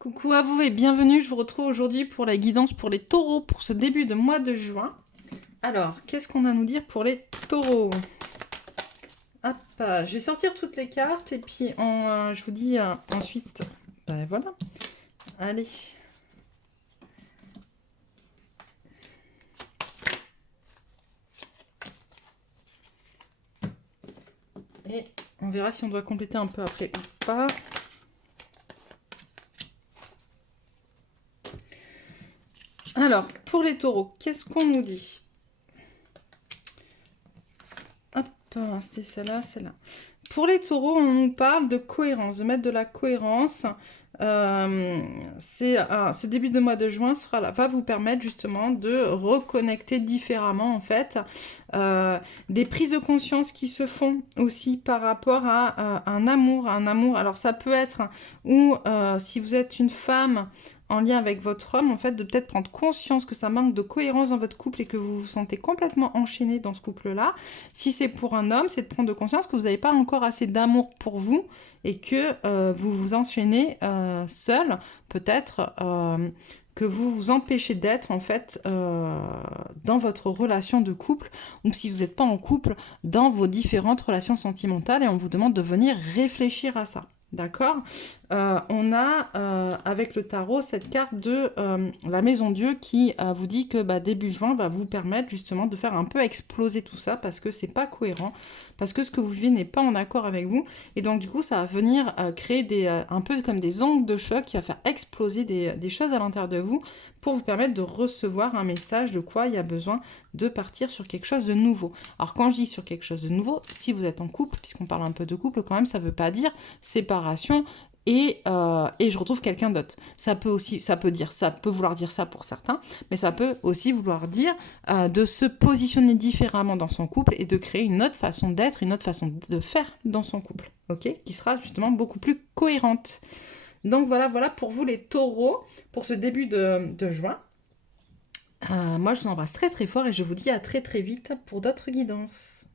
Coucou à vous et bienvenue, je vous retrouve aujourd'hui pour la guidance pour les taureaux pour ce début de mois de juin. Alors, qu'est-ce qu'on a à nous dire pour les taureaux? Hop, je vais sortir toutes les cartes et puis je vous dis ensuite, ben voilà, allez. Et on verra si on doit compléter un peu après ou pas. Alors, pour les taureaux, qu'est-ce qu'on nous dit? Hop, c'était celle-là, celle-là. Pour les taureaux, on nous parle de cohérence, de mettre de la cohérence. Ce début de mois de juin va vous permettre justement de reconnecter différemment en fait. Des prises de conscience qui se font aussi par rapport à un amour. Alors ça peut être, ou si vous êtes une femme en lien avec votre homme, en fait, de peut-être prendre conscience que ça manque de cohérence dans votre couple et que vous vous sentez complètement enchaîné dans ce couple-là. Si c'est pour un homme, c'est de prendre conscience que vous n'avez pas encore assez d'amour pour vous et que vous vous enchaînez seul, peut-être que vous vous empêchez d'être en fait dans votre relation de couple, ou si vous n'êtes pas en couple, dans vos différentes relations sentimentales, et on vous demande de venir réfléchir à ça. D'accord. On a avec le tarot cette carte de la maison Dieu qui vous dit que début juin va vous permettre justement de faire un peu exploser tout ça parce que c'est pas cohérent, parce que ce que vous vivez n'est pas en accord avec vous, et donc du coup ça va venir créer un peu comme des ondes de choc qui va faire exploser des choses à l'intérieur de vous pour vous permettre de recevoir un message de quoi il y a besoin de partir sur quelque chose de nouveau. Alors quand je dis sur quelque chose de nouveau, si vous êtes en couple, puisqu'on parle un peu de couple quand même, ça veut pas dire séparation et je retrouve quelqu'un d'autre. Ça peut vouloir dire ça pour certains, mais ça peut aussi vouloir dire de se positionner différemment dans son couple et de créer une autre façon d'être, une autre façon de faire dans son couple, ok, qui sera justement beaucoup plus cohérente. Donc voilà pour vous les taureaux, pour ce début de juin. Moi je vous embrasse très très fort et je vous dis à très très vite pour d'autres guidances.